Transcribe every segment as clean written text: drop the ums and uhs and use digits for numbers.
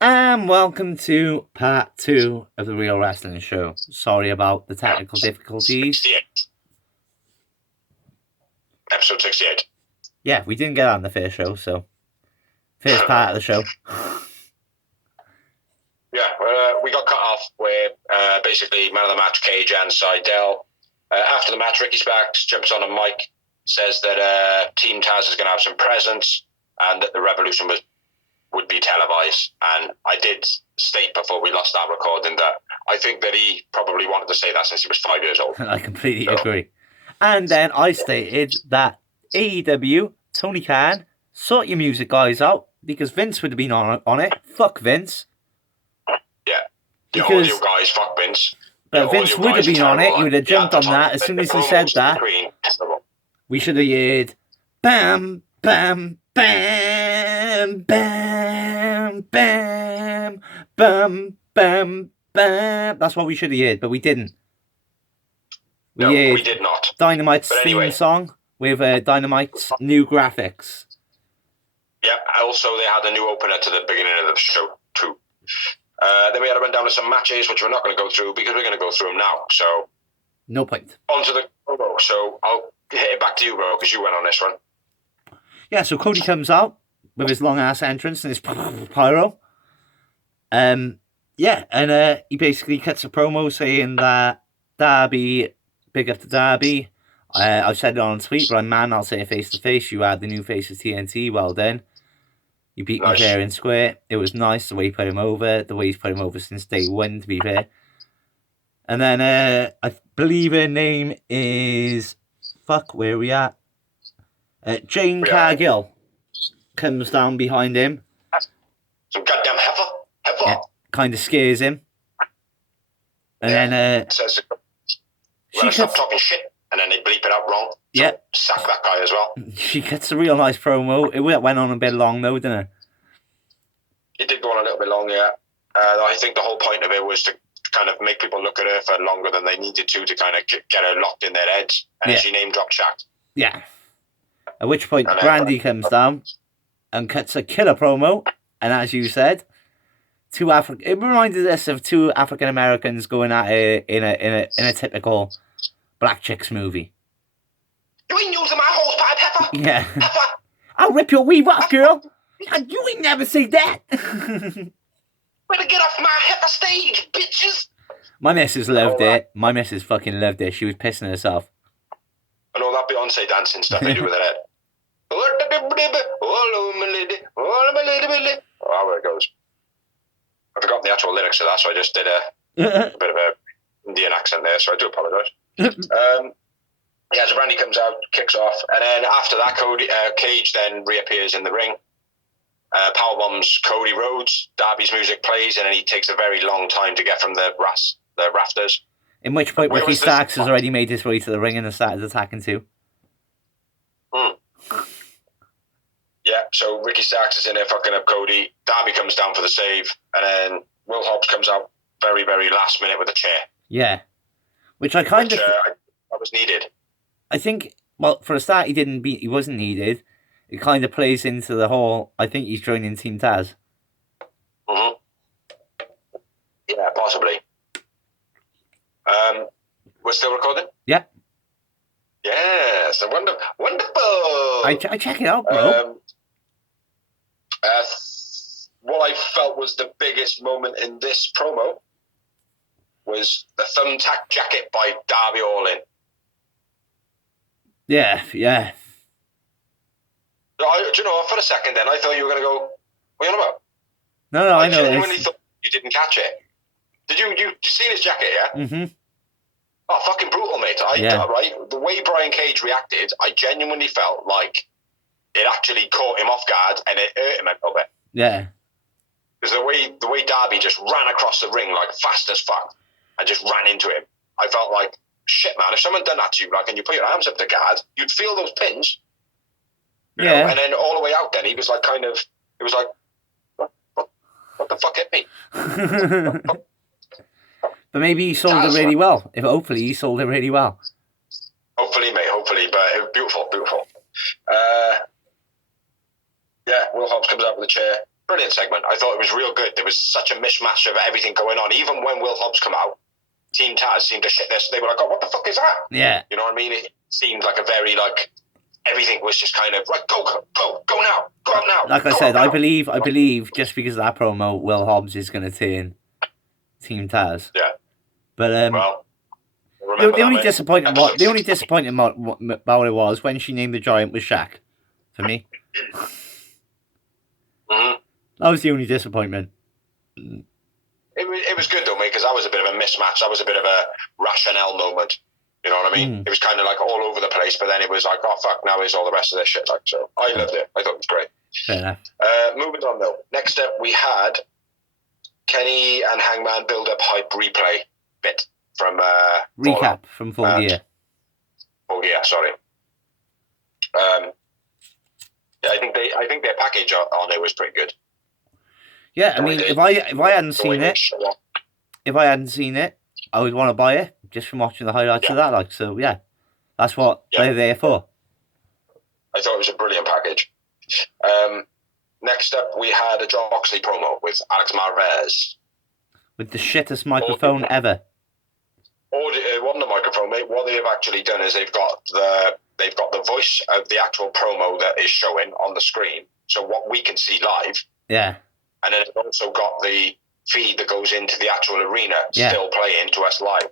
And welcome to part 2 of the Real Wrestling Show. Sorry about the technical difficulties. 68. Episode 68. Yeah, we didn't get on the first show, so first part of the show. Yeah, we got cut off with basically man of the match, Cage and Seidel. After the match, Ricky Starks jumps on a mic, says that Team Taz is going to have some presents and that the Revolution would be televised. And I did state before we lost that recording that I think that he probably wanted to say that since he was 5 years old. I completely agree. And then I stated that AEW, Tony Khan, sort your music guys out because Vince would have been on it. Fuck Vince. Yeah. The audio guys, fuck Vince. But Vince would have been on it. He would have jumped on that as soon as he said that. We should have heard bam, bam, bam, bam, bam, bam, bam, bam. That's what we should have heard, but we didn't. We did not. Dynamite's theme song with Dynamite's new graphics. Yeah, also they had a new opener to the beginning of the show too. Then we had to run down to some matches, which we're not going to go through because we're going to go through them now. So, no point. On to the promo. So I'll hit it back to you, bro, because you went on this one. Yeah, so Cody comes out with his long ass entrance and his pyro. Yeah, and he basically cuts a promo saying that Darby, big up to Darby. I've said it on tweet, but I'll say it face to face. You had the new face of TNT. Well done. You beat me fair and square. It was nice the way you put him over. The way he's put him over since day one, to be fair. And then I believe her name is... Fuck, where are we at? Jane Cargill comes down behind him. Some goddamn heifer. Yeah, kind of scares him. And then... says, stop talking shit. And then they bleep it out wrong. So yeah. Sack that guy as well. She gets a real nice promo. It went on a bit long though, didn't it? It did go on a little bit long, yeah. I think the whole point of it was to kind of make people look at her for longer than they needed to kind of get her locked in their heads. And then she name dropped Shaq. Yeah. At which point Brandy comes down and cuts a killer promo. And as you said, it reminded us of two African Americans going at it in a typical Black Chicks movie. You ain't using my hosepipe, heifer. Yeah. Heifer. I'll rip your weave off, girl. You ain't never say that. Better get off my heifer stage, bitches. My missus loved it. My missus fucking loved it. She was pissing herself. I know that Beyonce dancing stuff they do with her head. Oh, where it goes. I forgot the actual lyrics of that, so I just did a bit of a Indian accent there, so I do apologise. Yeah, so Brandy comes out, kicks off, and then after that, Cage then reappears in the ring. Powerbombs Cody Rhodes. Darby's music plays, and then he takes a very long time to get from the rafters. In which point, Ricky Starks has already made his way to the ring and has started attacking too. Yeah, so Ricky Starks is in there fucking up Cody. Darby comes down for the save, and then Will Hobbs comes out very, very last minute with a chair. Yeah, which I kind of that was needed. I think, well, for a start, he wasn't needed. It kind of plays into the whole, I think he's joining Team Taz. Mm-hmm. Yeah, possibly. We're still recording? Yeah. Yes, wonderful. I check it out, bro. What I felt was the biggest moment in this promo was the thumbtack jacket by Darby Allin. Yeah. Do you know, for a second then, I thought you were going to go, what are you on about? No, I know. I genuinely thought you didn't catch it. Did you seen his jacket, yeah? Mm-hmm. Oh, fucking brutal, mate. Right? The way Brian Cage reacted, I genuinely felt like it actually caught him off guard and it hurt him a little bit. Yeah. Because the way Darby just ran across the ring like fast as fuck and just ran into him, I felt like, shit, man, if someone done that to you, like, and you put your arms up to guard, you'd feel those pins. You know? And then all the way out then, he was like what the fuck hit me? But maybe he sold it really well. Hopefully he sold it really well. Hopefully, mate, hopefully. But it was beautiful. Yeah, Will Hobbs comes out with a chair. Brilliant segment. I thought it was real good. There was such a mishmash of everything going on. Even when Will Hobbs come out, Team Taz seemed to shit this. They were like, "Oh, what the fuck is that?" Yeah. You know what I mean? It seemed like a very everything was just kind of like, go now, go out now. Like I said, I believe just because of that promo, Will Hobbs is going to turn Team Taz. Yeah. But well, the only disappointing about it was when she named the Giant was Shaq. For me, that was the only disappointment. It was good though, mate, because that was a bit of a mismatch. That was a bit of a rationale moment. You know what I mean? It was kind of like all over the place, but then it was like, oh fuck, now is all the rest of this shit. Like, so I loved it. I thought it was great. Fair enough. Moving on though. Next up, we had Kenny and Hangman build up hype replay bit from recap from Full Gear. Full Gear, sorry. Yeah, I think their package on it was pretty good. Yeah, I mean, if I hadn't seen it, I would want to buy it just from watching the highlights of that. Like, so yeah, that's what they're there for. I thought it was a brilliant package. Next up, we had a Jon Moxley promo with Alex Marvez. With the shittest microphone ever. It wasn't a microphone, mate. What they have actually done is they've got the voice of the actual promo that is showing on the screen. So what we can see live. Yeah. And then it's also got the feed that goes into the actual arena still playing to us live.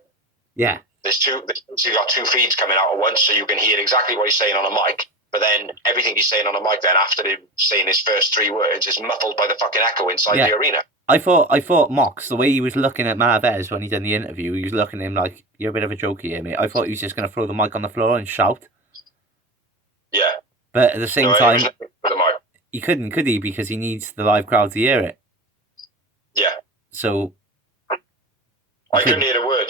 Yeah. You've got two feeds coming out at once, so you can hear exactly what he's saying on a mic, but then everything he's saying on a mic then after him saying his first three words is muffled by the fucking echo inside the arena. I thought Mox, the way he was looking at Marvez when he did the interview, he was looking at him like, you're a bit of a joker here, mate. I thought he was just going to throw the mic on the floor and shout. Yeah. But at the same time, he couldn't, could he? Because he needs the live crowd to hear it. Yeah. So I couldn't hear a word,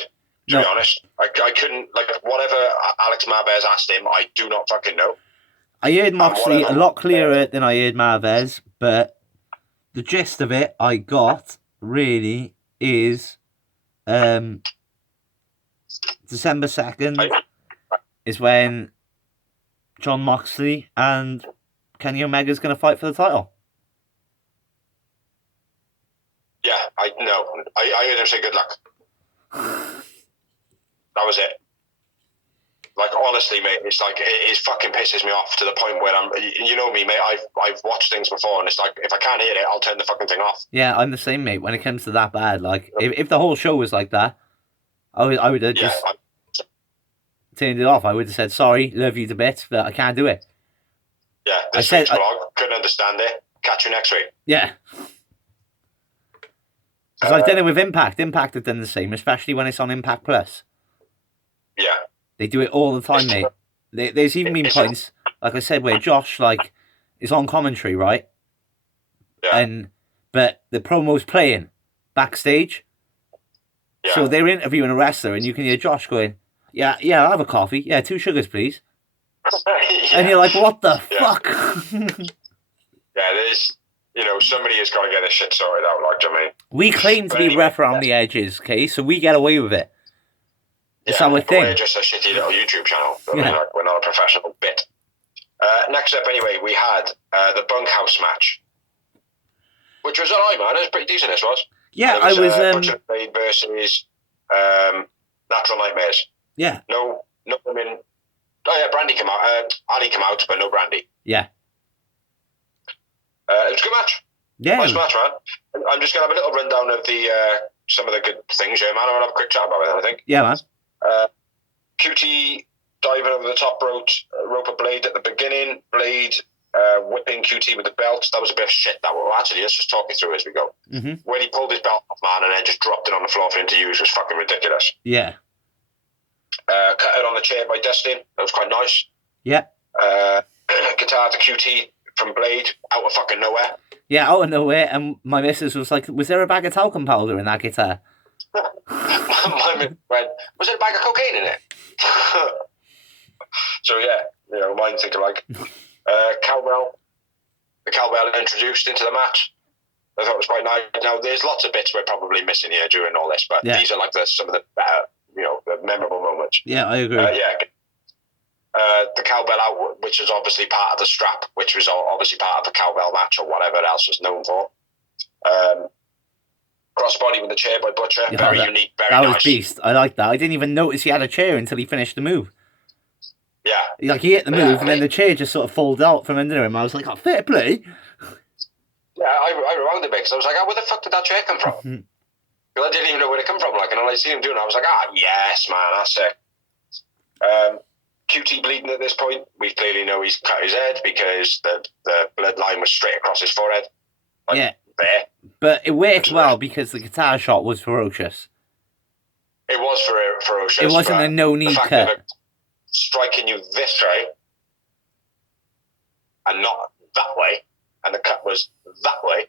to be honest. I couldn't, whatever Alex Marvez asked him, I do not fucking know. I heard Moxley a lot clearer than I heard Marvez, but the gist of it I got really is December 2nd is when Jon Moxley and Kenny Omega's going to fight for the title. Yeah, I heard him say good luck. That was it. Like, honestly, mate, it's like, it fucking pisses me off to the point where you know me, mate, I've watched things before, and it's like, if I can't hear it, I'll turn the fucking thing off. Yeah, I'm the same, mate, when it comes to that bad. Like, if the whole show was like that, I would have just turned it off. I would have said, sorry, love you to bits, but I can't do it. Yeah, this week's vlog, couldn't understand it. Catch you next week. Yeah. Because I've done it with Impact. Impact have done the same, especially when it's on Impact Plus. Yeah. They do it all the time, mate. There's even been points, like I said, where Josh, is on commentary, right? Yeah. But the promo's playing backstage. Yeah. So they're interviewing a wrestler, and you can hear Josh going, yeah, I'll have a coffee. Yeah, 2 sugars, please. And you're like, what the fuck? There's... somebody has got to get this shit sorted out, like, I mean. We claim to be rough around the edges, okay? So we get away with it. It's our thing. We're just a shitty little YouTube channel. We're not a professional bit. Next up, anyway, we had the bunkhouse match, which was alright, man. It was pretty decent, this was. Yeah, it was Butcher Blade versus Natural Nightmares. Yeah. No women. Oh, yeah, Brandy came out. Ali came out, but no Brandy. Yeah. It was a good match. Yeah. Nice match, man. I'm just going to have a little rundown of the some of the good things here, man. I want to have a quick chat about it, I think. Yeah, man. QT diving over the top rope of Blade at the beginning. Blade whipping QT with the belt. That was a bit of shit. Actually, let's just talk it through as we go. Mm-hmm. When he pulled his belt off, man, and then just dropped it on the floor for him to use was fucking ridiculous. Yeah. Cut it on the chair by Dustin. That was quite nice. Yeah. Guitar to QT from Blade out of fucking nowhere. Yeah, out of nowhere. And my missus was like, was there a bag of talcum powder in that guitar? My missus went, was there a bag of cocaine in it? So yeah, mine think alike. Cowbell. The cowbell introduced into the match. I thought it was quite nice. Now, there's lots of bits we're probably missing here during all this, but these are like some of the better, the memorable moments. Yeah, I agree. the cowbell out, which was obviously part of the strap, which was obviously part of the cowbell match or whatever else was known for. Crossbody with the chair by Butcher, very unique, very nice. That was beast. I like that. I didn't even notice he had a chair until he finished the move. Yeah. Like, he hit the move, and then the chair just sort of folded out from under him. I was like, oh, fair play. Yeah, I reminded me, because I was like, where the fuck did that chair come from? Because I didn't even know where it come from. Like, and I see him doing it, I was like, yes, man, that's it. QT bleeding at this point. We clearly know he's cut his head because the bloodline was straight across his forehead. Like, yeah. There. But it worked well because the guitar shot was ferocious. It was ferocious. It wasn't a no-need cut. Striking you this way and not that way, and the cut was that way.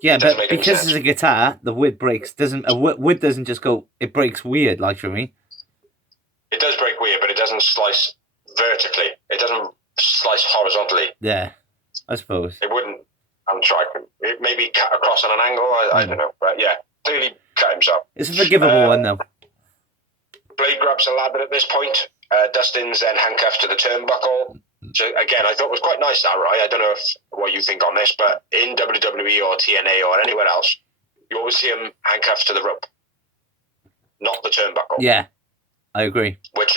Yeah, but because it's a guitar, the wood breaks. Wood doesn't just go. It breaks weird, like for me. It does break weird, but it doesn't slice vertically. It doesn't slice horizontally. Yeah, I suppose. It wouldn't. I'm trying. It maybe cut across on an angle. I don't know, but yeah, clearly cut himself. It's a forgivable one, though. Blade grabs a ladder at this point. Dustin's then handcuffed to the turnbuckle. So again, I thought it was quite nice that, right? I don't know what you think on this, but in WWE or TNA or anywhere else, you always see him handcuffed to the rope, not the turnbuckle. Yeah, I agree. Which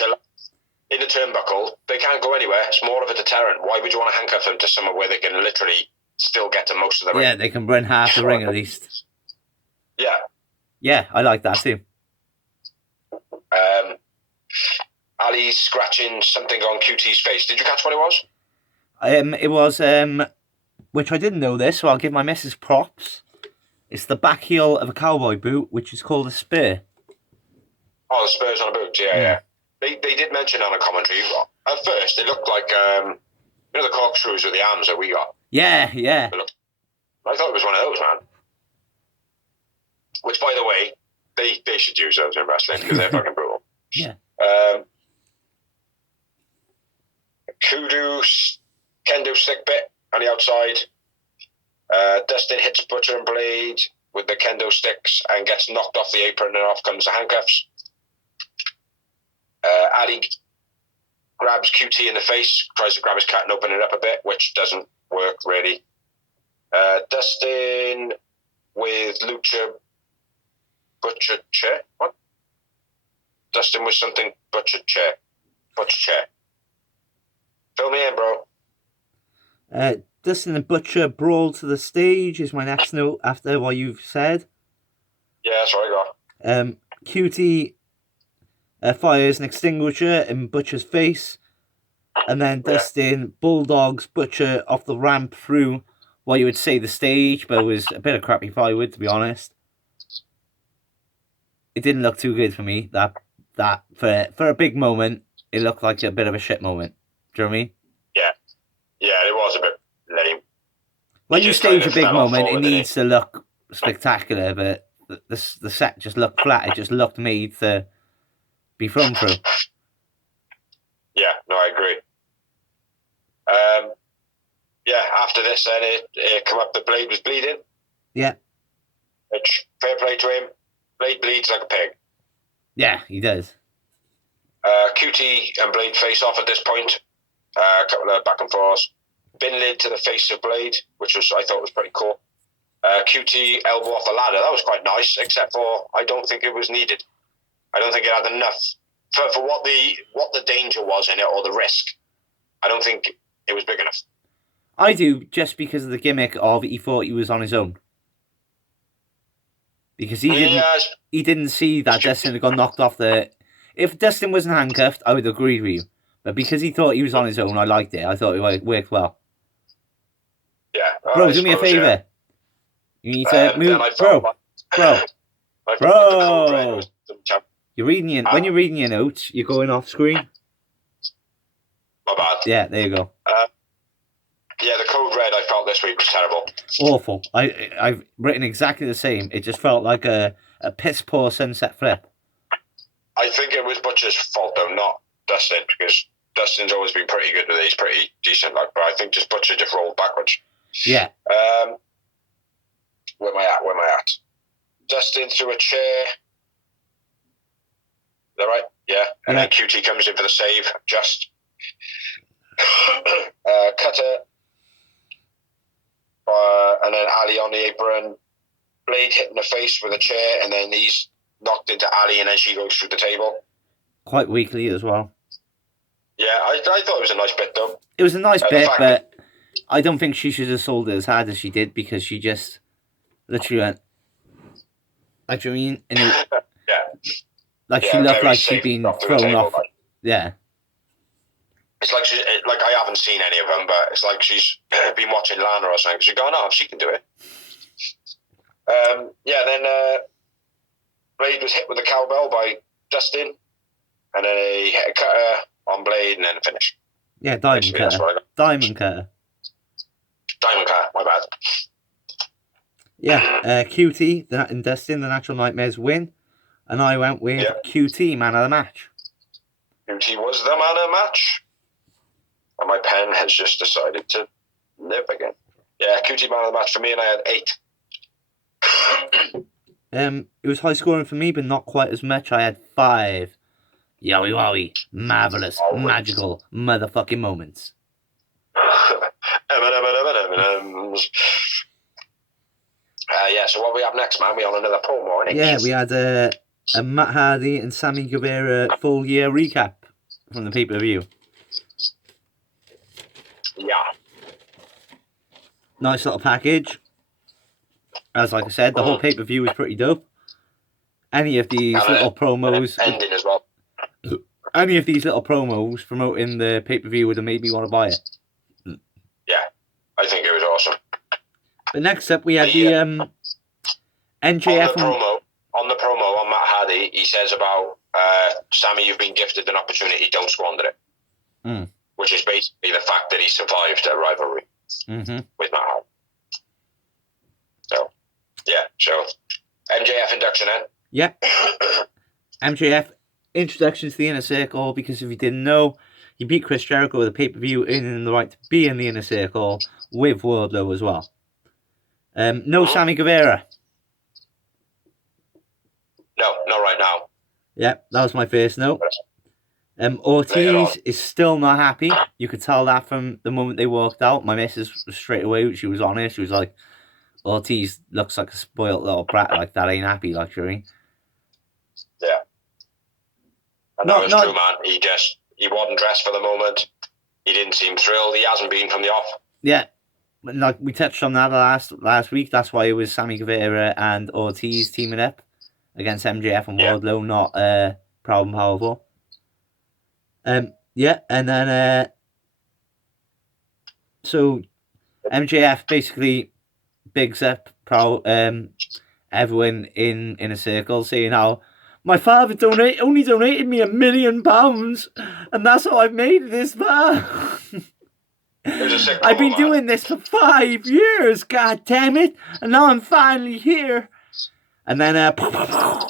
in the turnbuckle, they can't go anywhere. It's more of a deterrent. Why would you want to handcuff them to somewhere where they can literally still get to most of the ring? Yeah, they can run half the ring at least. Yeah. Yeah, I like that too. Ali's scratching something on QT's face. Did you catch what it was? It was, which I didn't know this, so I'll give my missus props. It's the back heel of a cowboy boot, which is called a spur. Oh, the spurs on a boot, yeah. They did mention on a commentary. At first, it looked like, the corkscrews with the arms that we got. Yeah. I thought it was one of those, man. Which, by the way, they should use those in wrestling because they're fucking brutal. Yeah. Kendo stick bit on the outside. Dustin hits Butcher and Blade with the kendo sticks and gets knocked off the apron, and off comes the handcuffs. Ali grabs QT in the face, tries to grab his cut and open it up a bit, which doesn't work really. Dustin with Lucha Butcher chair. What? Dustin with something Butcher chair. Fill me in, bro. Dustin and Butcher brawl to the stage is my next note after what you've said. Yeah, that's what I got. QT fires an extinguisher in Butcher's face, and then Dustin bulldogs Butcher off the ramp through what you would say the stage, but it was a bit of crappy firewood, to be honest. It didn't look too good for me. That for a big moment, it looked like a bit of a shit moment. Do you know what I mean? Yeah, it was a bit lame. When you stage a big moment, it needs to look spectacular, but the set just looked flat. It just looked made to be thrown through. Yeah, no, I agree. After this, then it come up. The Blade was bleeding. Yeah. Which, fair play to him. Blade bleeds like a pig. Yeah, he does. QT and Blade face off at this point. A couple of back and forths. Bin lid to the face of Blade, which I thought was pretty cool. QT elbow off the ladder. That was quite nice, except for I don't think it was needed. I don't think it had enough for what the danger was in it or the risk. I don't think it was big enough. I do, just because of the gimmick of he thought he was on his own. Because he didn't see that Dustin had got knocked off the... If Dustin wasn't handcuffed, I would agree with you. But because he thought he was on his own, I liked it. I thought it worked well. Yeah. Bro, do me a favour. Yeah. You need to move... Bro! You're reading when you're reading your notes, you're going off screen. My bad. Yeah, there you go. The code red I felt this week was terrible. Awful. I've written exactly the same. It just felt like a piss poor sunset flip. I think it was Butcher's fault though, not Dustin, because Dustin's always been pretty good with it. He's pretty decent, but I think just Butcher just rolled backwards. Yeah. Where am I at? Dustin threw a chair. Is that right? Yeah. And then QT comes in for the save. Just Cutter, and then Ali on the apron. Blade hitting the face with a chair, and then he's knocked into Ali, and then she goes through the table. Quite weakly as well. Yeah, I thought it was a nice bit, though. It was a nice bit, but I don't think she should have sold it as hard as she did, because she just literally went, like, you mean? And she looked like she'd been thrown off. Like. Yeah. It's like I haven't seen any of them, but it's like she's been watching Lana or something. She's gone, oh, she can do it. Then Blade was hit with a cowbell by Dustin, and then he hit a cutter on Blade, and then a finish. Yeah, Diamond Cutter. Diamond Cutter. Diamond Cutter, my bad. Yeah, QT and Dustin, the Natural Nightmares win, and I went with QT, man of the match. QT was the man of the match, and my pen has just decided to live again. Yeah, QT man of the match for me, and I had 8. It was high scoring for me, but not quite as much. I had 5. Yowie wowie, marvelous, magical, motherfucking moments. So what we have next, man? We on another promo, innit? Yeah, we had a Matt Hardy and Sammy Guevara full year recap from the pay-per-view. Yeah. Nice little package. As like I said, the whole pay-per-view was pretty dope. Any of these little promos... Ending as well. Any of these little promos promoting the pay-per-view would have made me want to buy it. Yeah, I think it was awesome. But next up, we had the NJF... On the promo on Matt Hardy, he says about, Sammy, you've been gifted an opportunity, don't squander it. Which is basically the fact that he survived a rivalry with Matt Hardy. So, yeah, so MJF induction then. Yeah. MJF introduction to the Inner Circle, because if you didn't know, he beat Chris Jericho with a pay-per-view in the right to be in the Inner Circle with Wardlow as well. No Sammy Guevara. No, not right now. Yeah, that was my first note. Ortiz is still not happy. You could tell that from the moment they walked out. My missus straight away, she was on it. She was like, Ortiz looks like a spoiled little brat, like that ain't happy, like, you know? Yeah. And that was true, man. He wasn't dressed for the moment. He didn't seem thrilled. He hasn't been from the off. Yeah. Like, we touched on that last week. That's why it was Sammy Guevara and Ortiz teaming up against MJF and Wardlow, not Proud and Powerful. And then so MJF basically bigs up everyone in a circle, saying how my father only donated me £1 million, and that's how I've made it this far. I've been doing this for 5 years, god damn it, and now I'm finally here. And then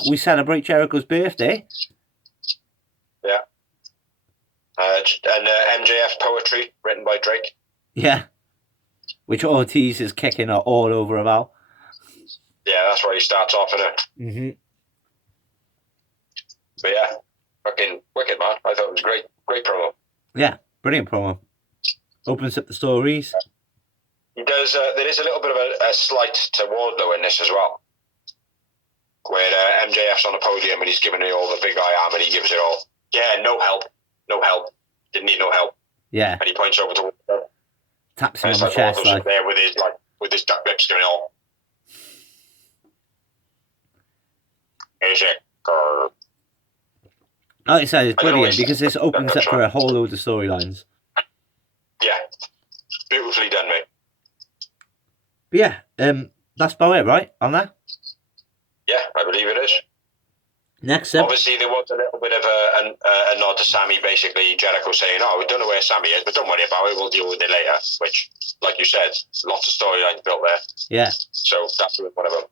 we celebrate Jericho's birthday. Yeah. And MJF poetry written by Drake. Yeah. Which Ortiz is kicking all over about. Yeah, that's where he starts off, innit? But yeah, fucking wicked, man. I thought it was great. Great promo. Yeah, brilliant promo. Opens up the stories. He does. There is a little bit of a slight to Wardlow in this as well, where MJF's on the podium and he's giving it all the big I am, and he gives it all. Yeah, no help. Didn't need no help. Yeah. And he points over to Wardlow. Taps him on the chest, like there with his duck lips going all. Is it? Like I said, it's brilliant because this opens up for a whole load of storylines. Yeah, beautifully done, mate. But yeah, that's about it, right? On that? Yeah, I believe it is. Next up. Obviously, there was a little bit of a nod to Sammy, basically Jericho saying, we don't know where Sammy is, but don't worry about it, we'll deal with it later. Which, like you said, lots of storylines built there. Yeah. So that's one of them.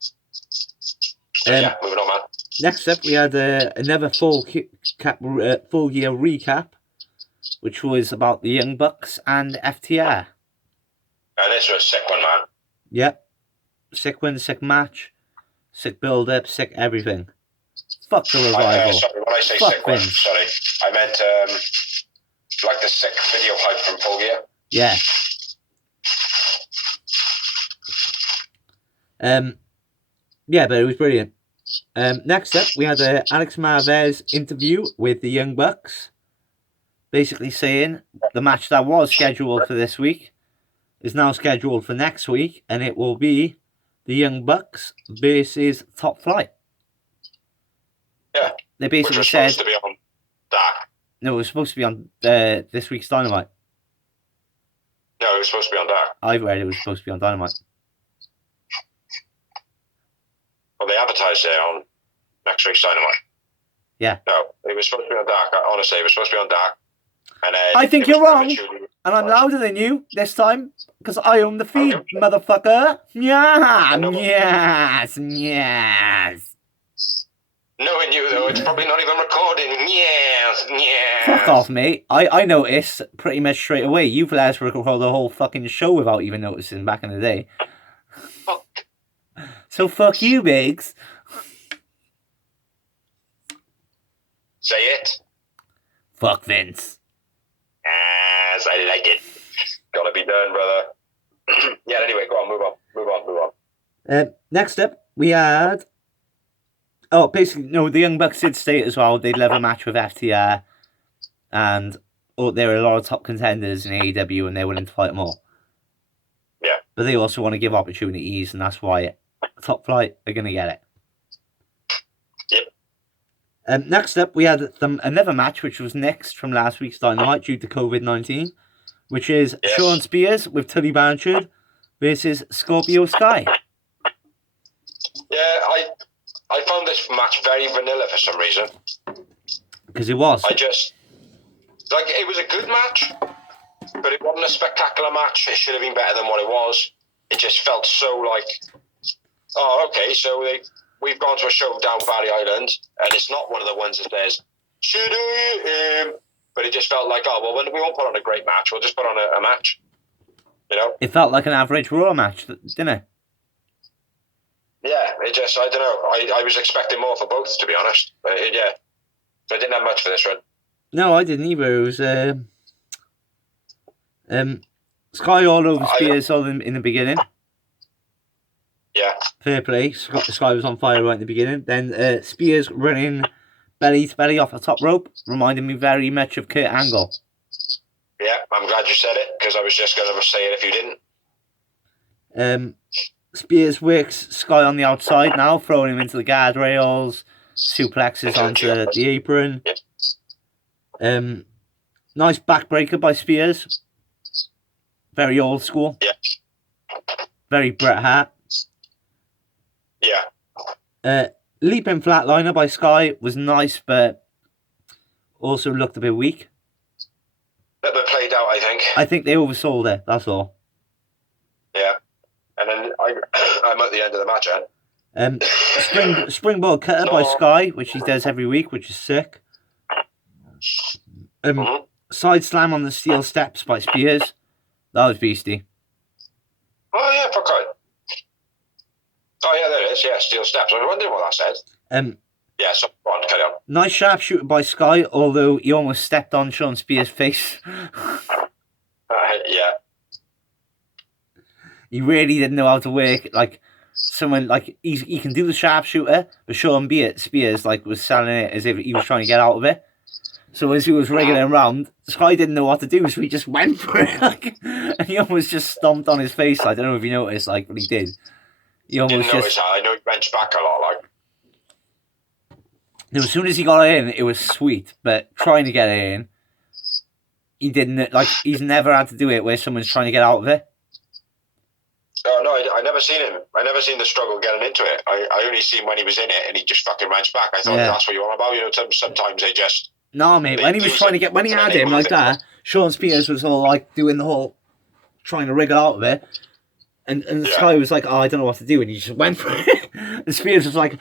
So, moving on, man. Next up, we had another full year recap, which was about the Young Bucks and FTR. And this was a sick one, man. Yep. Sick win, sick match, sick build-up, sick everything. Fuck the revival. Sorry, when I say Fuck sick one, sorry, I meant Like the sick video hype from Full Gear. Yeah. Yeah, but it was brilliant. Next up, we had Alex Marvez interview with the Young Bucks, basically saying the match that was scheduled for this week is now scheduled for next week, and it will be the Young Bucks versus Top Flight. Yeah. They basically which was said... supposed to be on Dark. No, it was supposed to be on this week's Dynamite. No, it was supposed to be on Dark. I read it was supposed to be on Dynamite. Well, they advertised it on next week's Dynamite. Yeah. No, it was supposed to be on Dark. Honestly, it was supposed to be on Dark. And I think you're wrong, and I'm louder than you this time, because I own the feed, motherfucker. Yeah, yes, yes. Knowing you, though, it's probably not even recording. Yes, yes. Fuck off, mate. I noticed pretty much straight away. You've let us record the whole fucking show without even noticing back in the day. Fuck. So fuck you, Biggs. Say it. Fuck Vince. As I like it. Gotta be done, brother. Yeah, anyway, go on, move on. Next up, we had... Oh, basically, no, the Young Bucks did state as well they'd love a match with FTR, and there are a lot of top contenders in AEW, and they're willing to fight them all. Yeah. But they also want to give opportunities, and that's why Top Flight are going to get it. Yep. Next up, we had another match, which was next from last week's Dynamite due to COVID-19, which is Sean Spears with Tully Blanchard versus Scorpio Sky. Yeah, I found this match very vanilla for some reason. Because it was. It was a good match, but it wasn't a spectacular match. It should have been better than what it was. It just felt so oh, okay, so we've gone to a show down Valley Island, and it's not one of the ones that there's, but it just felt like, oh, well, when we won't put on a great match, we'll just put on a match, you know? It felt like an average Raw match, didn't it? Yeah, it just, I don't know. I was expecting more for both, to be honest. Yeah, so I didn't have much for this run. No, I didn't either. It was Sky all over Spears in the beginning. Yeah. Fair play. Sky was on fire right in the beginning. Then Spears running belly to belly off the top rope, reminded me very much of Kurt Angle. Yeah, I'm glad you said it, because I was just going to say it if you didn't. Spears works Sky on the outside now, throwing him into the guardrails, suplexes onto the apron. Yeah. Nice backbreaker by Spears. Very old school. Yeah. Very Bret Hart. Yeah. Leaping flatliner by Sky was nice, but also looked a bit weak. A bit played out, I think. I think they oversold it, that's all. Yeah. And then I'm at the end of the match, Springboard cutter by Sky, which he does every week, which is sick. Side slam on the steel steps by Spears. That was beastie. Oh, yeah, fuck right. Oh, yeah, there it is. Yeah, steel steps. I was wondering what that said. Yeah, so go on, carry on. Nice sharpshooter by Sky, although he almost stepped on Sean Spears' face. Yeah. He really didn't know how to work. Someone, he can do the sharpshooter, but Sean Spears, was selling it as if he was trying to get out of it. So as he was wriggling around, Sky didn't know what to do, so he just went for it. And he almost just stomped on his face. I don't know if you noticed, but he did. He almost didn't notice that. I know he benched back a lot, No, as soon as he got in, it was sweet. But trying to get in, he didn't. He's never had to do it where someone's trying to get out of it. Oh, no, I never seen him. I never seen the struggle getting into it. I only seen when he was in it and he just fucking wrenched back. I thought that's what you're on about. You know, sometimes they just... No, mate, when he was trying to get... When he had him like that, Sean Spears was all doing the whole... trying to wriggle out of it. And the Sky was like, oh, I don't know what to do. And he just went for it. And Spears was like,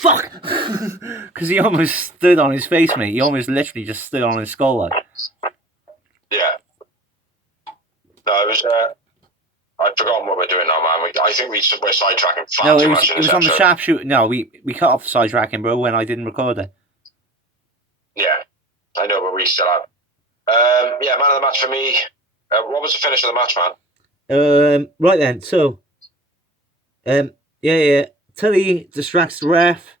fuck! Because he almost stood on his face, mate. He almost literally just stood on his skull, Yeah. No, it was... I've forgotten what we're doing now, man. I think we're sidetracking far too much. No, it was on the sharpshooter. No, we cut off sidetracking, bro, when I didn't record it. Yeah, I know, but we still have. Yeah, man of the match for me. What was the finish of the match, man? Right then, so Tully distracts the ref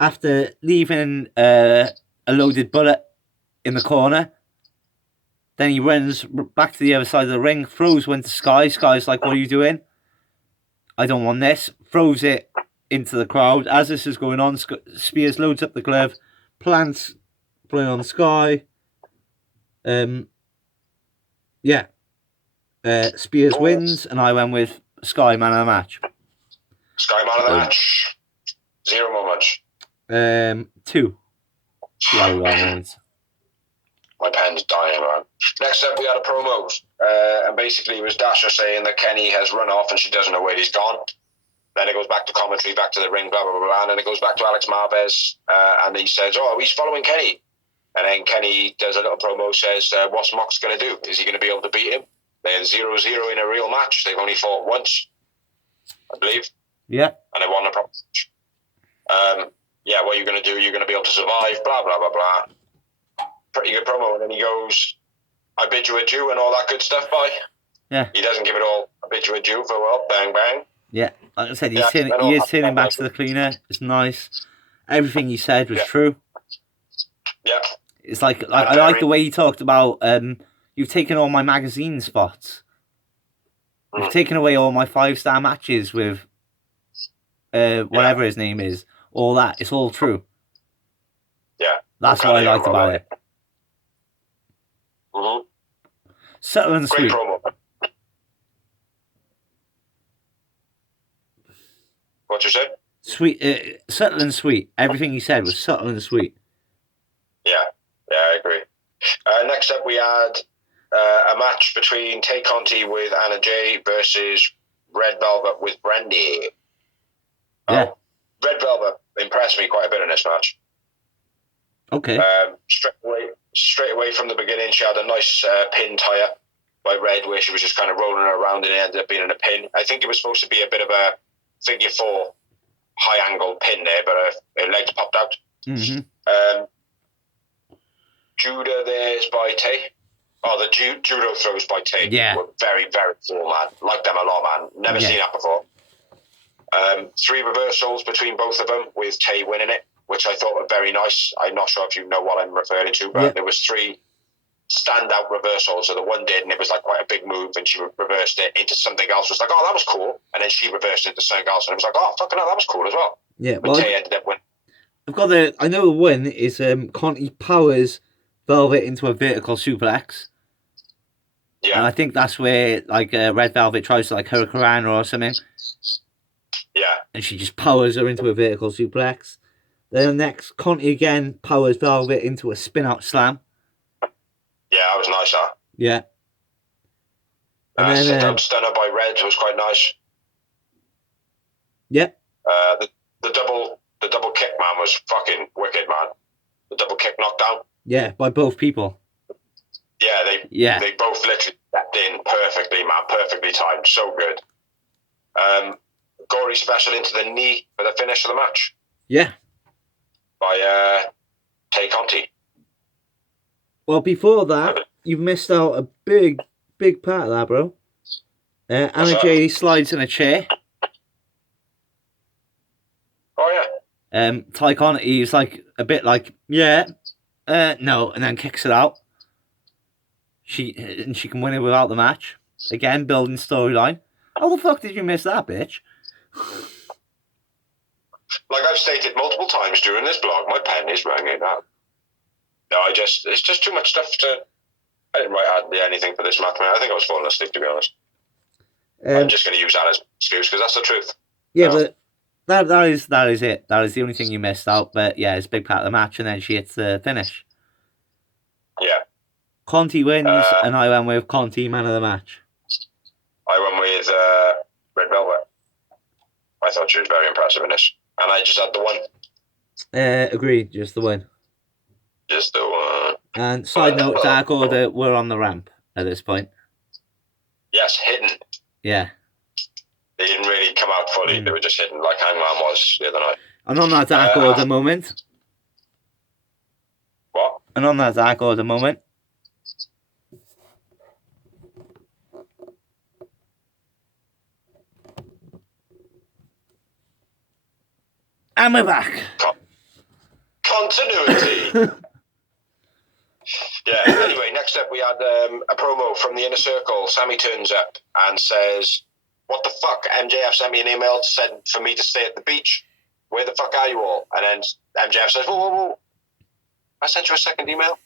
after leaving a loaded bullet in the corner. Then he runs back to the other side of the ring, throws one to Sky. Sky's like, "What are you doing? I don't want this." Throws it into the crowd. As this is going on, Spears loads up the glove, plants play on Sky. Spears wins, and I went with Sky man of the match. Sky man of the match. 0 moments. 2. Yeah, 1 moments. My pen's dying, man. Next up, we had a promos, and basically it was Dasha saying that Kenny has run off and she doesn't know where he's gone. Then it goes back to commentary, back to the ring, blah, blah, blah, blah, and then it goes back to Alex Marvez, and he says, "Oh, he's following Kenny." And then Kenny does a little promo, says, "What's Mox going to do? Is he going to be able to beat him?" They're 0-0 in a real match. They've only fought once, I believe. Yeah. And they won the promo match. What are you going to do? You're going to be able to survive, blah, blah, blah, blah. Pretty good promo. And then he goes, "I bid you adieu," and all that good stuff, boy. Yeah. He doesn't give it all. "I bid you adieu, farewell, bang, bang." Yeah, like I said, he is turning back to the cleaner. It's nice. Everything he said was true. Yeah. It's like I like the way he talked about, "You've taken all my magazine spots. You've taken away all my 5-star matches with whatever his name is. All that. It's all true." Yeah. That's what I liked about it. Mm-hmm. Subtle and sweet. Great promo. What you say? Sweet, subtle and sweet. Everything he said was subtle and sweet. Yeah, I agree. Next up, we had a match between Tay Conti with Anna Jay versus Red Velvet with Brandy. Yeah. Red Velvet impressed me quite a bit in this match. Okay. Straight away from the beginning, she had a nice pin tie-up by Red, where she was just kind of rolling her around, and it ended up being in a pin. I think it was supposed to be a bit of a figure 4 high-angle pin there, but her legs popped out. Mm-hmm. Judah there's by Tay. Oh, the judo throws by Tay were very, very cool, man. Like them a lot, man. Never seen that before. 3 reversals between both of them, with Tay winning it, which I thought were very nice. I'm not sure if you know what I'm referring to, but there was 3 standout reversals. So the one did, and it was like quite a big move, and she reversed it into something else. It was like, "Oh, that was cool." And then she reversed it into something else, and it was like, "Oh, fucking hell, that was cool as well." Yeah, but Tay ended up winning. I know the one is Conti powers Velvet into a vertical suplex. Yeah. And I think that's where Red Velvet tries to Hurricane or something. Yeah. And she just powers her into a vertical suplex. Then next, Conti again powers Velvet into a spin-out slam. Yeah, that was nice, huh? Yeah. And then sit-down stunner by Red was quite nice. Yep. The double kick, man, was fucking wicked, man. The double kick knockdown. Yeah, by both people. Yeah, they both literally stepped in perfectly, man. Perfectly timed. So good. Gory special into the knee for the finish of the match. Yeah. By Tay Conti. Well, before that, you've missed out a big part of that, bro. Anna Jay slides in a chair. Oh, yeah. Tay Conti is a bit no, and then kicks it out. She can win it without the match. Again, building storyline. How the fuck did you miss that, bitch? Like I've stated multiple times during this blog, my pen is ringing out. No, it's just too much stuff I didn't write hardly anything for this match, man. I think I was falling asleep, to be honest. I'm just going to use that as an excuse, because that's the truth. Yeah, but that is it. That is the only thing you missed out. But yeah, it's a big part of the match, and then she hits the finish. Yeah. Conti wins, and I went with Conti man of the match. I went with Red Velvet. I thought she was very impressive in this. And I just had the one. Agreed, just the one. Just the one. And side note, Dark Order were on the ramp at this point. Yes, hidden. Yeah. They didn't really come out fully. They were just hidden, like Hangman was the other night. And on that Dark Order moment. What? And on that dark order moment, and we're back. Continuity. Yeah, anyway, next up we had a promo from the Inner Circle. Sammy turns up and says, "What the fuck? MJF sent me an email for me to stay at the beach. Where the fuck are you all?" And then MJF says, whoa. I sent you a second email.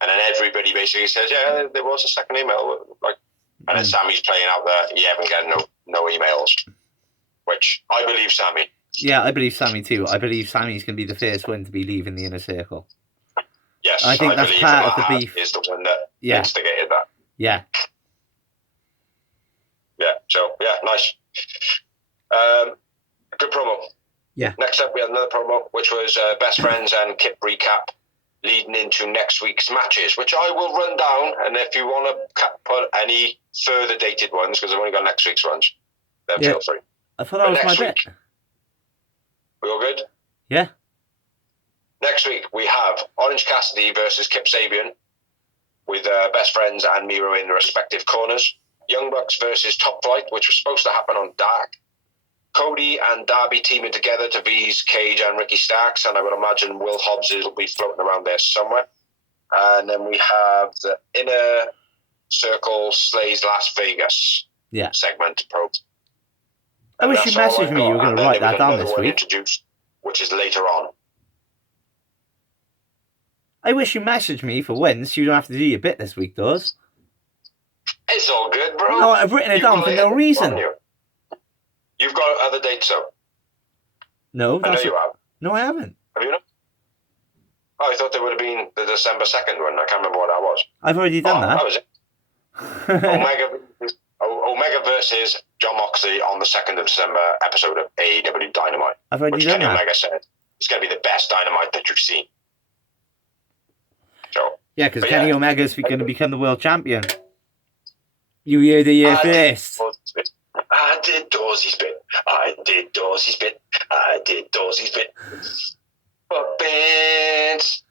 And then everybody basically says, yeah, there was a second email. And then Sammy's playing out there, you haven't got no emails. Which, I believe Sammy. Yeah, I believe Sammy too. I believe Sammy's going to be the first one to be leaving the Inner Circle. Yes, I think that's part of the beef. Is the one that instigated that. Yeah. Yeah, so, yeah, nice. Good promo. Yeah. Next up, we had another promo, which was Best Friends and Kip recap leading into next week's matches, which I will run down. And if you want to put any further dated ones, because I've only got next week's ones, then feel free. I thought that was my bit. We all good? Yeah. Next week, we have Orange Cassidy versus Kip Sabian with Best Friends and Miro in the respective corners. Young Bucks versus Top Flight, which was supposed to happen on Dark. Cody and Darby teaming together to beat Cage and Ricky Starks, and I would imagine Will Hobbs will be floating around there somewhere. And then we have the Inner Circle Slays Las Vegas segment probe. I wish you messaged me. You were going to write that down this week. Introduced, which is later on. I wish you messaged me for wins. You don't have to do your bit this week, does? It's all good, bro. No, I've written it down for no reason. You've got other dates, though. No, I know you have. No, I haven't. Have you not? Oh, I thought there would have been the December 2nd one. I can't remember what that was. I've already done that. That was it. Omega versus John Moxley on the 2nd of December episode of AEW Dynamite. I've already done that. Omega said it's going to be the best Dynamite that you've seen. So, yeah, because Kenny Omega's going to become the world champion. You heard it here first. I did Dawsey's bit. I did Dawsey's bit. I did Dawsey's bit. Fuck bands.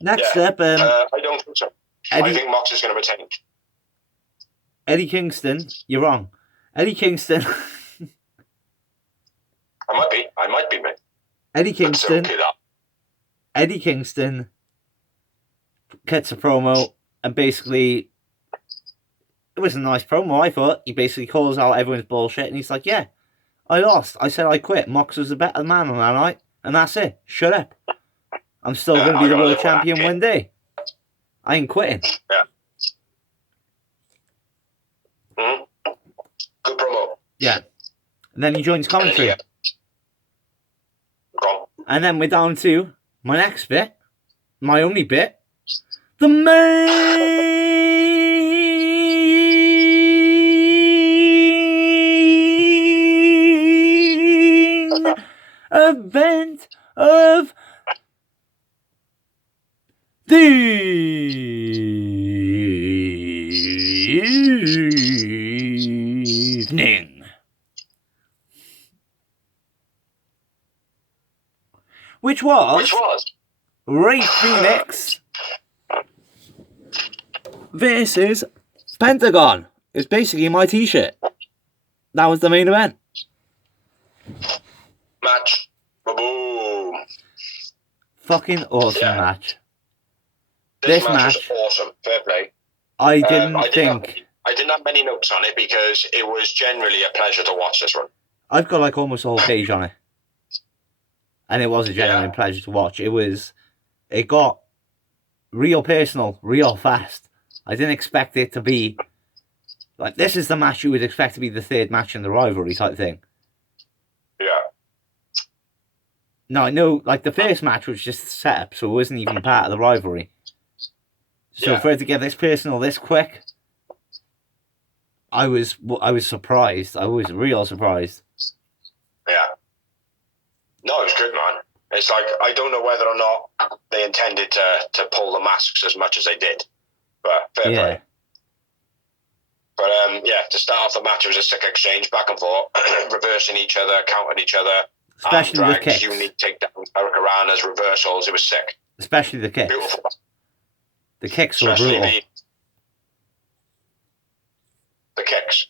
Next up, I don't think so. I think Mox is going to retain. Eddie Kingston. You're wrong. Eddie Kingston. I might be, mate. Eddie Kingston. Eddie Kingston cuts a promo and basically, it was a nice promo, I thought. He basically calls out everyone's bullshit and he's like, yeah, I lost. I said I quit. Mox was a better man on that night. And that's it. Shut up. I'm still going to be the world champion one day. I ain't quitting. Yeah. Mm-hmm. Good promo. Yeah. And then he joins commentary. And then we're down to my next bit. My only bit. The main event of the evening. Which was Ray Phoenix versus Pentagon. It's basically my t-shirt. That was the main event. Match. Boom. Fucking awesome match. This match was awesome. Fair play. I didn't have many notes on it because it was generally a pleasure to watch this one. I've got like almost a whole page on it. And it was a genuine pleasure to watch. It got real personal, real fast. I didn't expect it to be like, this is the match you would expect to be the third match in the rivalry type thing. Yeah. No, I know, like the first match was just set up, so it wasn't even part of the rivalry. So for it to get this personal this quick, I was surprised. I was real surprised. Yeah. No, it was good, man. It's like, I don't know whether or not they intended to pull the masks as much as they did. But fair play. But to start off the match, it was a sick exchange, back and forth, reversing each other, countering each other. Especially with kicks. Unique takedowns, Hurricanrana's reversals. It was sick. Especially the kicks. Beautiful. The kicks were Especially brutal. the kicks.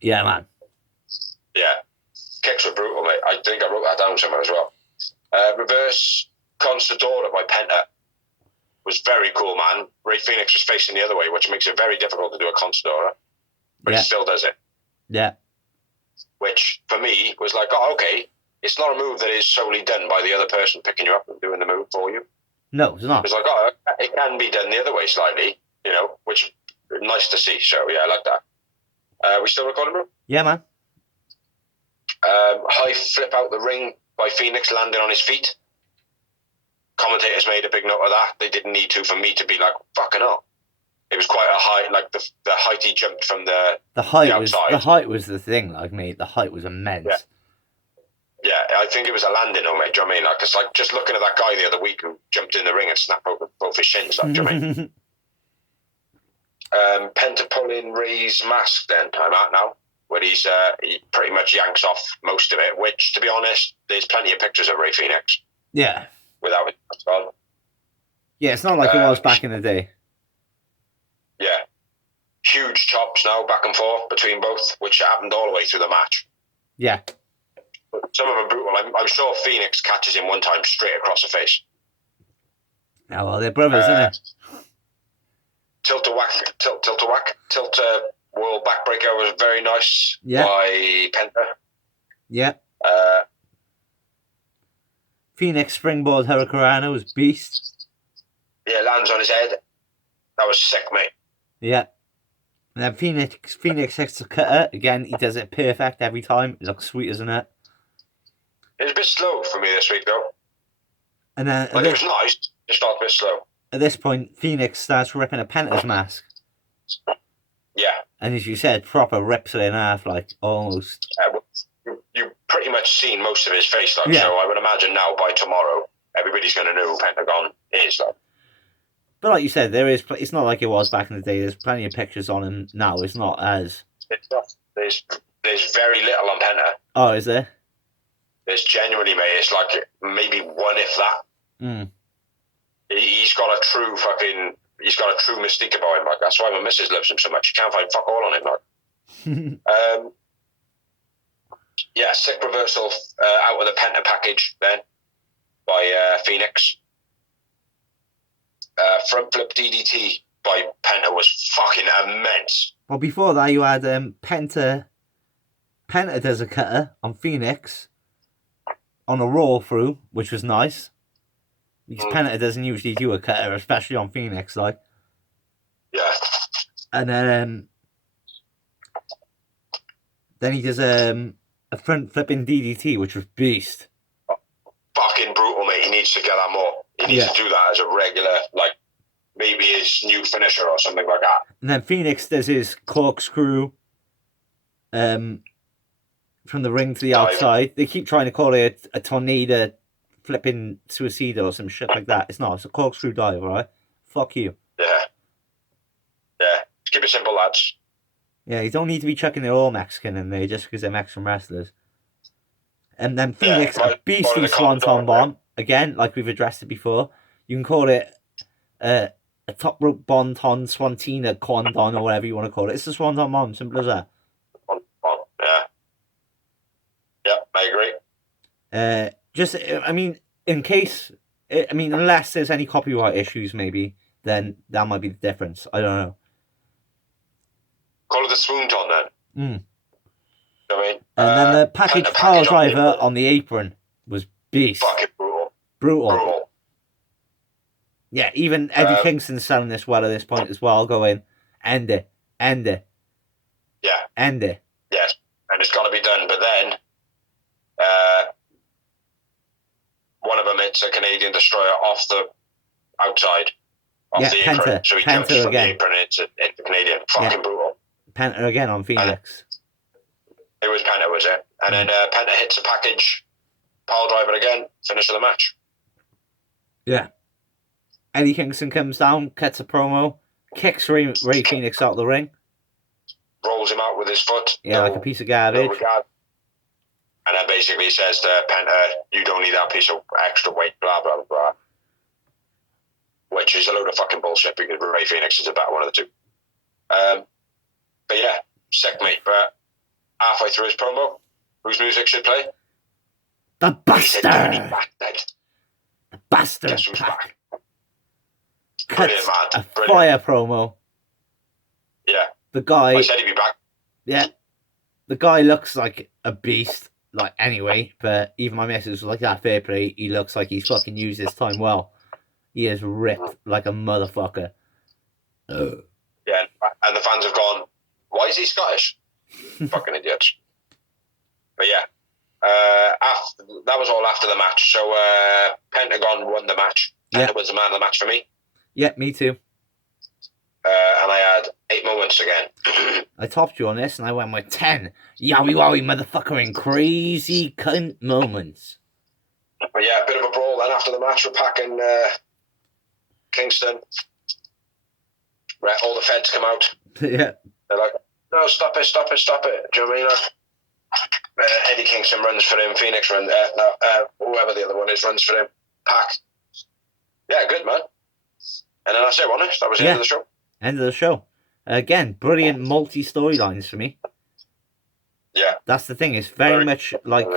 Yeah, man. Yeah. Kicks were brutal, mate. I think I wrote that down somewhere as well. Reverse Consadora by Penta was very cool, man. Ray Phoenix was facing the other way, which makes it very difficult to do a Consadora, but he still does it. Yeah. Which, for me, was like, oh, okay, it's not a move that is solely done by the other person picking you up and doing the move for you. No, it's not. It's like, oh, it can be done the other way slightly, you know, which is nice to see. So, yeah, I like that. We still recording, bro? Yeah, man. High flip out the ring by Phoenix, landing on his feet. Commentators made a big note of that. They didn't need to for me to be like, fucking hell. It was quite a high, like the height he jumped from the height outside. was the thing, like, mate. The height was immense. Yeah, I think it was a landing, though, mate. Do you know what I mean? Like, it's like just looking at that guy the other week who jumped in the ring and snapped over both his shins. Like, do you know what I mean? Penta pulling Ray's mask. Then time out now, where he pretty much yanks off most of it. Which, to be honest, there's plenty of pictures of Ray Phoenix. Yeah. Without it on. Yeah, it's not like it was back in the day. Yeah. Huge chops now back and forth between both, which happened all the way through the match. Yeah. Some of them brutal. I'm sure Phoenix catches him one time straight across the face. Oh, well, they're brothers, isn't it? Tilt World Backbreaker was very nice by Penta. Yeah. Phoenix Springboard Hurricanrana was beast. Yeah, lands on his head. That was sick, mate. Yeah. And then Phoenix hits a cutter. Again, he does it perfect every time. It looks sweet, isn't it? It was a bit slow for me this week, though. And then it was nice. Just not a bit slow. At this point, Phoenix starts ripping a Penta's mask. Yeah. And as you said, proper rips it in half, like, almost. You've pretty much seen most of his face, like, so I would imagine now, by tomorrow, everybody's going to know who Pentagon is, like. But like you said, it's not like it was back in the day. There's plenty of pictures on him now. It's not as... It's not. There's very little on Penta. Oh, is there? There's genuinely, mate, it's like maybe one, if that. He's got a true mystique about him. Like, that's why my missus loves him so much. You can't find fuck all on him. Like. Yeah, sick reversal out of the Penta package then by Phoenix. Front flip DDT by Penta was fucking immense. Well, before that, you had Penta. Penta does a cutter on Phoenix on a roll through, which was nice. Because Penta doesn't usually do a cutter, especially on Phoenix, like. Yeah. And then he does a front flipping DDT, which was beast. Fucking brutal, mate. He needs to get that more. He needs to do that as a regular, like, maybe his new finisher or something like that. And then Phoenix does his corkscrew from the ring to the outside. They keep trying to call it a tornado flipping suicide or some shit like that. It's not. It's a corkscrew dive, right? Fuck you. Yeah. Keep it simple, lads. Yeah, you don't need to be chucking it all Mexican in there just because they're Mexican wrestlers. And then Phoenix, a beastly swanton bomb. Again, like we've addressed it before. You can call it a top rope bonton, swantina, quandon, or whatever you want to call it. It's a swanton bomb, simple as that. Yeah, I agree. Unless there's any copyright issues, maybe, then that might be the difference. I don't know. Call it the swoonton then. You know what I mean? And then the package power driver on the apron was beast. Fucking brutal. Yeah, even Eddie Kingston's selling this well at this point as well, going, end it. Yeah. End it. Yes, and it's got to be done. But then, one of them hits a Canadian Destroyer off the outside, off the apron. Penta. So he Penta jumps from again. the apron into the Canadian. Fucking brutal. Penta again on Phoenix. It was Penta, was it? And then Penta hits a package, power driver again, finish of the match. Yeah. Eddie Kingston comes down, cuts a promo, kicks Ray Phoenix out of the ring. Rolls him out with his foot. Yeah, like a piece of garbage. No regard. And then basically says to Penta, you don't need that piece of extra weight, blah, blah, blah. which is a load of fucking bullshit because Ray Phoenix is a better one of the two. But yeah, sick, mate. But halfway through his promo, whose music should play? The Buster! The Buster Guess who's Pack. Brilliant, man. A fire promo. Yeah. The guy... I said he'd be back. Yeah. The guy looks like a beast, like, anyway, but even my missus was like, that fair play, he looks like he's fucking used his time well. He is ripped like a motherfucker. Yeah, and the fans have gone, why is he Scottish? Fucking idiots. But yeah, that was all after the match. So Pentagon won the match. Penta was the man of the match for me. Yeah, me too. And I had 8 moments again. I topped you on this, and I went with 10 yowie wowie motherfucker and crazy cunt moments. But yeah, a bit of a brawl then after the match. We're packing Kingston. Right, all the feds come out. Yeah. They're like, no, stop it. Do you know what I mean? Eddie Kingston runs for him. Phoenix runs, whoever the other one is runs for him. Pac. Yeah, good, man. And then that's it, wasn't it? That was the end of the show. End of the show. Again, brilliant multi-storylines for me. Yeah. That's the thing. It's very much like,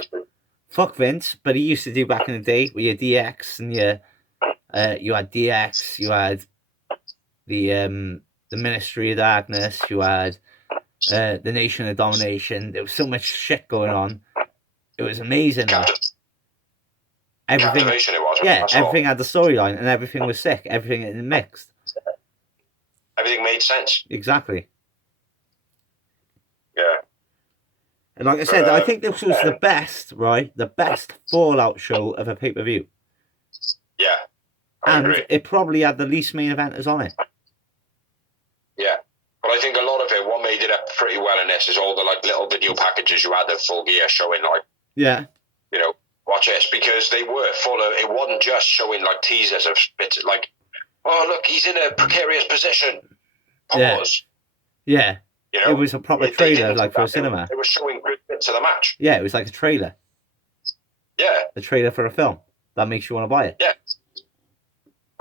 fuck Vince, but he used to do back in the day with your DX and you had DX, you had the Ministry of Darkness, you had the Nation of Domination. There was so much shit going on. It was amazing. Everything, Captivation it was. Yeah, everything had the storyline and everything was sick. Everything mixed. Everything made sense. Exactly. Yeah. And like I said, I think this was the best, right? The best Fallout show of a pay-per-view. Yeah. I agree. It probably had the least main eventers on it. Yeah. But I think a lot of it, what made it up pretty well in this is all the like little video packages you had of Full Gear showing like, you know, watch this, because they were full of, it wasn't just showing like teasers of bits like, oh look, he's in a precarious position. Pause. Yeah. You know, it was a proper trailer like for a cinema. It was showing good bits of the match. Yeah, it was like a trailer. Yeah. A trailer for a film. That makes you want to buy it. Yeah.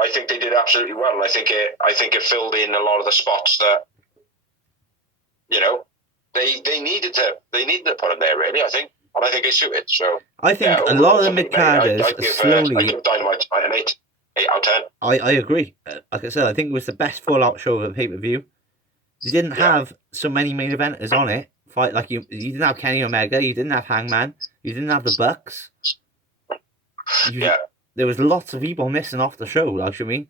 I think they did absolutely well, and I think it filled in a lot of the spots that, you know, they needed to put them there, really, I think. And I think it suited. So I think a lot of the mid-carders slowly... I give Dynamite an 8 out of 10. I agree. Like I said, I think it was the best Fallout show of a pay-per-view. They didn't have so many main eventers on it. Like you didn't have Kenny Omega, you didn't have Hangman, you didn't have the Bucks. There was lots of people missing off the show, like you mean.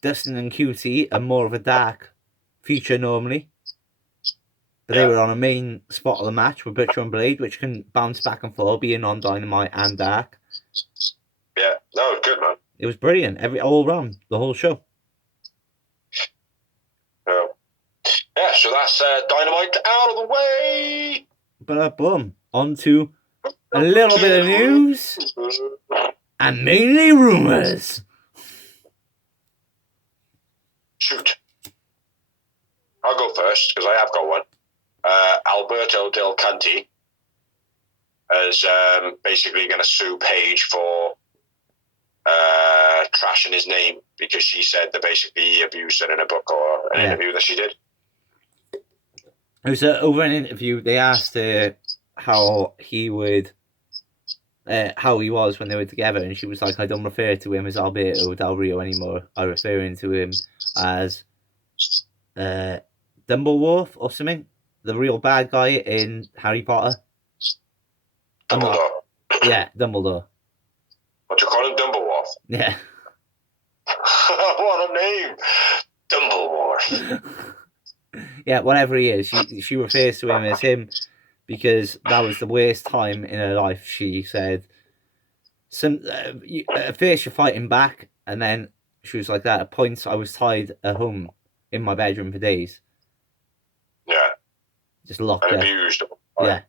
Dustin and QT are more of a dark feature normally. But they were on a main spot of the match with Butcher and Blade, which can bounce back and forth, being on Dynamite and Dark. Yeah, no, it was good, man. It was brilliant, all round, the whole show. Yeah, so that's Dynamite out of the way. But boom, on to a little bit of news and mainly rumours. Shoot. I'll go first because I have got one. Alberto Del Canti is basically going to sue Paige for trashing his name because she said that basically he abused her in a book or an interview that she did. It was over an interview. They asked how he was when they were together, and she was like, "I don't refer to him as Alberto Del Rio anymore. I refer to him as Dumbledore or something, the real bad guy in Harry Potter." Dumbledore. Yeah, Dumbledore. What you call him, Dumbledore? Yeah. What a name, Dumbledore. Yeah, whatever he is, she refers to him as him because that was the worst time in her life. She said, at first you're fighting back, and then she was like that. At points, I was tied at home in my bedroom for days. Yeah. Just locked and up. Abused. Yeah.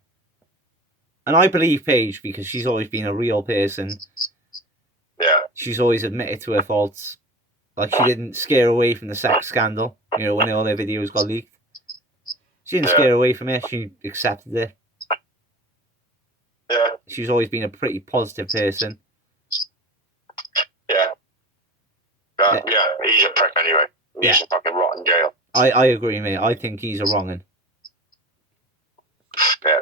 And I believe Paige because she's always been a real person. Yeah. She's always admitted to her faults. Like, she didn't scare away from the sex scandal, you know, when all their videos got leaked. She didn't scare away from it. She accepted it. Yeah. She's always been a pretty positive person. Yeah. Yeah, He should fucking rot in jail. I agree, mate. I think he's a wrong'un. Yeah.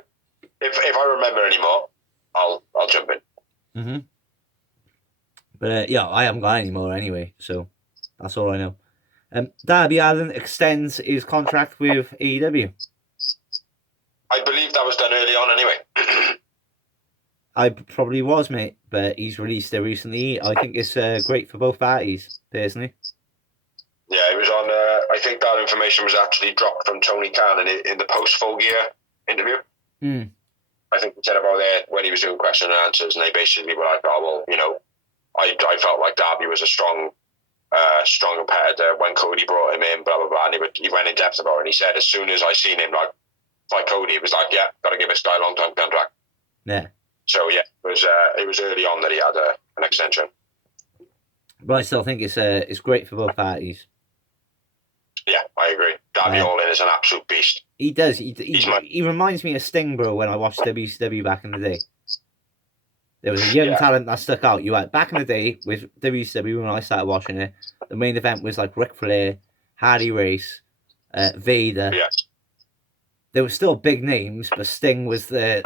If I remember any more, I'll jump in. Mm-hmm. But yeah, I haven't got any more anyway, so that's all I know. Darby Allin extends his contract with AEW. I believe that was done early on anyway. I probably was, mate, but he's released it recently. I think it's great for both parties, personally. Yeah, it was on. I think that information was actually dropped from Tony Khan in the post-Full Gear interview. I think he said about it when he was doing question and answers, and they basically were like, "Oh well, I felt like Darby was a strong competitor when Cody brought him in, blah blah blah." And he went in depth about it, and he said, as soon as I seen him fight Cody, it was like, "Yeah, got to give this guy a long-term contract." Yeah. So yeah, it was early on that he had an extension. But I still think it's great for both parties. Yeah, I agree. Darby Allin is an absolute beast. He does. He reminds me of Sting, bro, when I watched WCW back in the day. There was a young talent that stuck out. You had back in the day with WCW when I started watching it. The main event was like Ric Flair, Hardy Race, Vader. Yeah. There were still big names, but Sting was the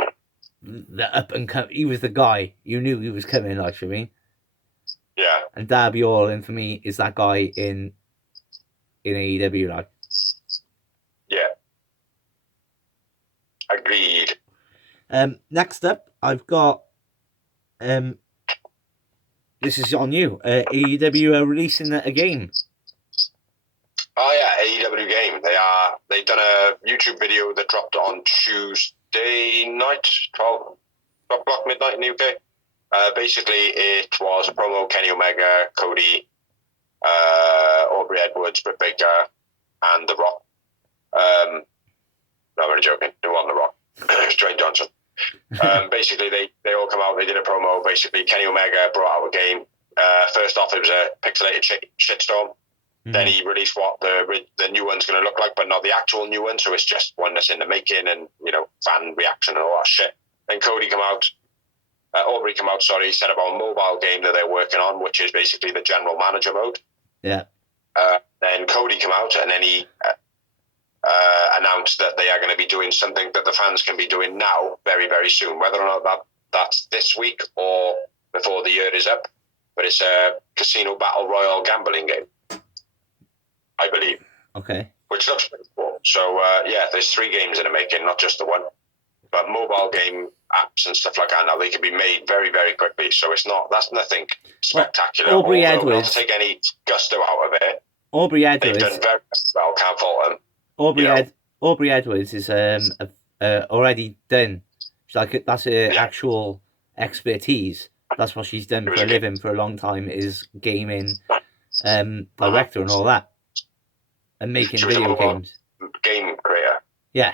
up and come. He was the guy. You knew he was coming. Like, you mean? Yeah. And Darby Allin for me is that guy in AEW, like. Yeah. Agreed. Next up, I've got. This is on you. AEW are releasing a game. Oh yeah, AEW game. They've done a YouTube video that dropped on Tuesday night, 12 o'clock midnight in the UK. Basically, it was a promo: Kenny Omega, Cody, Aubrey Edwards, Britt Baker, and The Rock. No, I'm only joking. It wasn't The Rock. It's Dwayne Johnson. Basically, they all come out. They did a promo. Basically, Kenny Omega brought out a game. First off, it was a pixelated shitstorm. Mm-hmm. Then he released what the new one's going to look like, but not the actual new one. So it's just one that's in the making, and fan reaction and all that shit. Then Aubrey come out. Said about a mobile game that they're working on, which is basically the general manager mode. Yeah. Then Cody come out, and then he announced that they are going to be doing something that the fans can be doing now, very, very soon. Whether or not that's this week or before the year is up, but it's a casino battle royale gambling game, I believe. Okay. Which looks pretty cool. So there's 3 games in the making, not just the one. But mobile game apps and stuff like that now, they can be made very, very quickly. So that's nothing spectacular. Well, Aubrey Edwards, not to take any gusto out of it. Aubrey Edwards, they've done very well. Can't fault them. Aubrey Edwards is already done. That's her actual expertise. That's what she's done for a living for a long time, is gaming, director and all that, and making video games. Game creator. Yeah.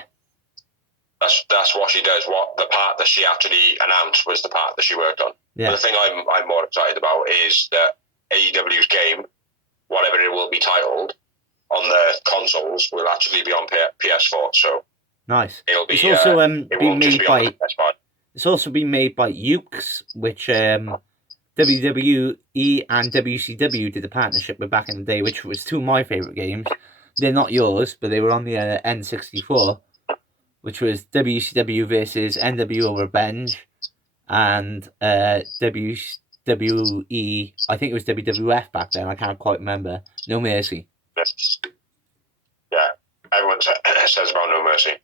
That's what she does. What the part that she actually announced was the part that she worked on. Yeah. But the thing I'm more excited about is that AEW's game, whatever it will be titled, on the consoles will actually be on PS4. So nice. It'll be. It's also been made by. It's also been made by Ukes, which WWE and WCW did a partnership with back in the day, which was 2 of my favorite games. They're not yours, but they were on the N64, which was WCW versus NWO Revenge, and WWE. I think it was WWF back then. I can't quite remember. No Mercy. Yeah, everyone says about No Mercy.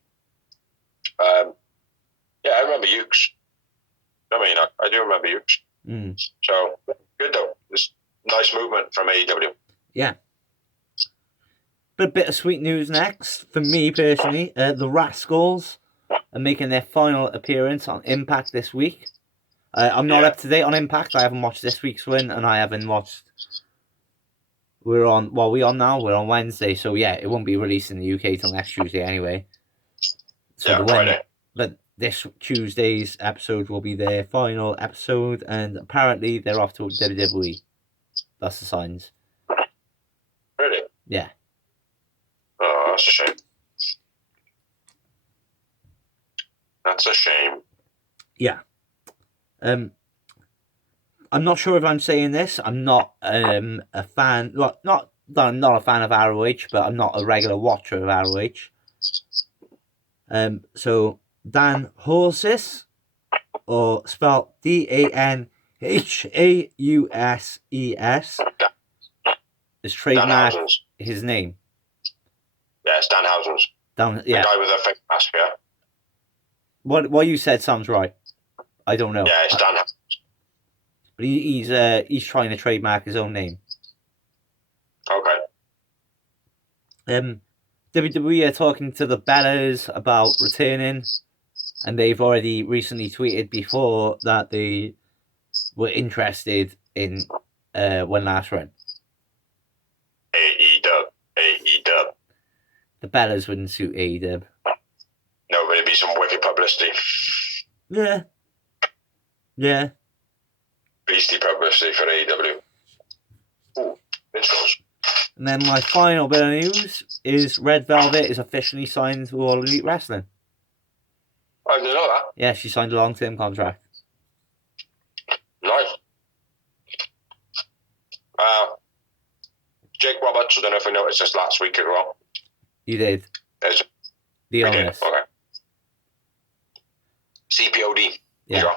I remember Ukes. I do remember Ukes. So, good though. It's nice movement from AEW. Yeah. But a bit of sweet news next. For me personally, the Rascals are making their final appearance on Impact this week. I'm not up to date on Impact. I haven't watched this week's one, and I haven't watched... We're on Wednesday, so yeah, it won't be released in the UK till next Tuesday anyway. So Friday. But this Tuesday's episode will be their final episode, and apparently they're off to WWE. That's the signs. Really? Yeah. Oh, that's a shame. That's a shame. Yeah. I'm not sure if I'm saying this. I'm not a fan. Well, not I'm not a fan of ROH, but I'm not a regular watcher of ROH. So Dan Horses, or spelled DANHAUSES, is trademarked his name. Yeah, it's Danhausen's. Yeah. The guy with the fake mask, yeah. What you said sounds right. I don't know. Yeah, it's Danhausen. But he's trying to trademark his own name. Okay. WWE are talking to the Bellas about returning, and they've already recently tweeted before that they were interested in One Last Run. AEW. The Bellas wouldn't suit AEW. No, but it'd be some wicked publicity. Yeah. Beastie publicity for AEW. Ooh, minstrels. And then my final bit of news is Red Velvet is officially signed to All Elite Wrestling. I didn't know that. Yeah, she signed a long-term contract. Nice. Jake Roberts, I don't know if I noticed this last week as well. You did. The illness. Okay. CPOD. Yeah. Sure.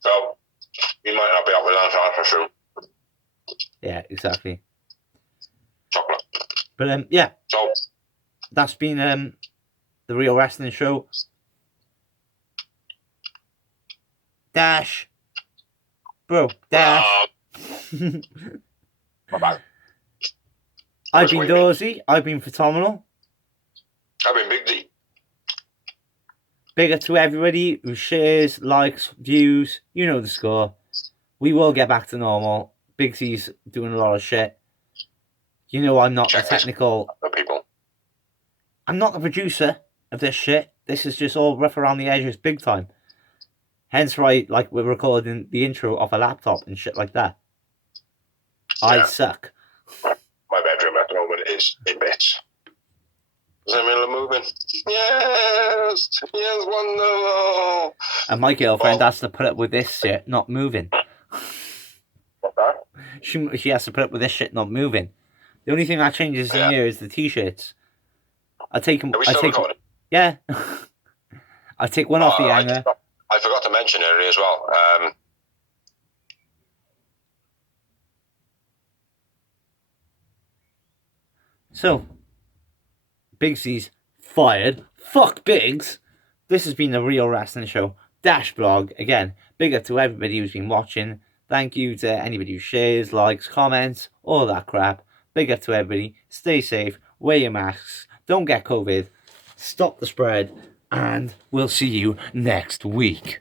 So, you might not be up with that for soon. Yeah, exactly. Chocolate. But yeah. So, that's been the Real Wrestling Show. Dash. Bro, Dash. Bye-bye. I've been Dorsey. I've been Phenomenal. I've been Big D. Bigger to everybody who shares, likes, views. You know the score. We will get back to normal. Big C's doing a lot of shit. You know I'm not the technical... people. I'm not the producer of this shit. This is just all rough around the edges big time. Hence why we're recording the intro off a laptop and shit like that. Yeah. I suck. My bedroom at the moment is in bits. Is it in the middle of moving? Yes, wonderful. And my girlfriend has to put up with this shit not moving. What's that? She has to put up with this shit not moving. The only thing that changes in here is the t-shirts. I take them. Are we still recording? Yeah. I take one off the hanger. I forgot to mention earlier as well. So, Bigsy's fired. Fuck Biggs. This has been the Real Wrestling Show Dash blog. Again, big up to everybody who's been watching. Thank you to anybody who shares, likes, comments, all that crap. Big up to everybody. Stay safe. Wear your masks. Don't get COVID. Stop the spread. And we'll see you next week.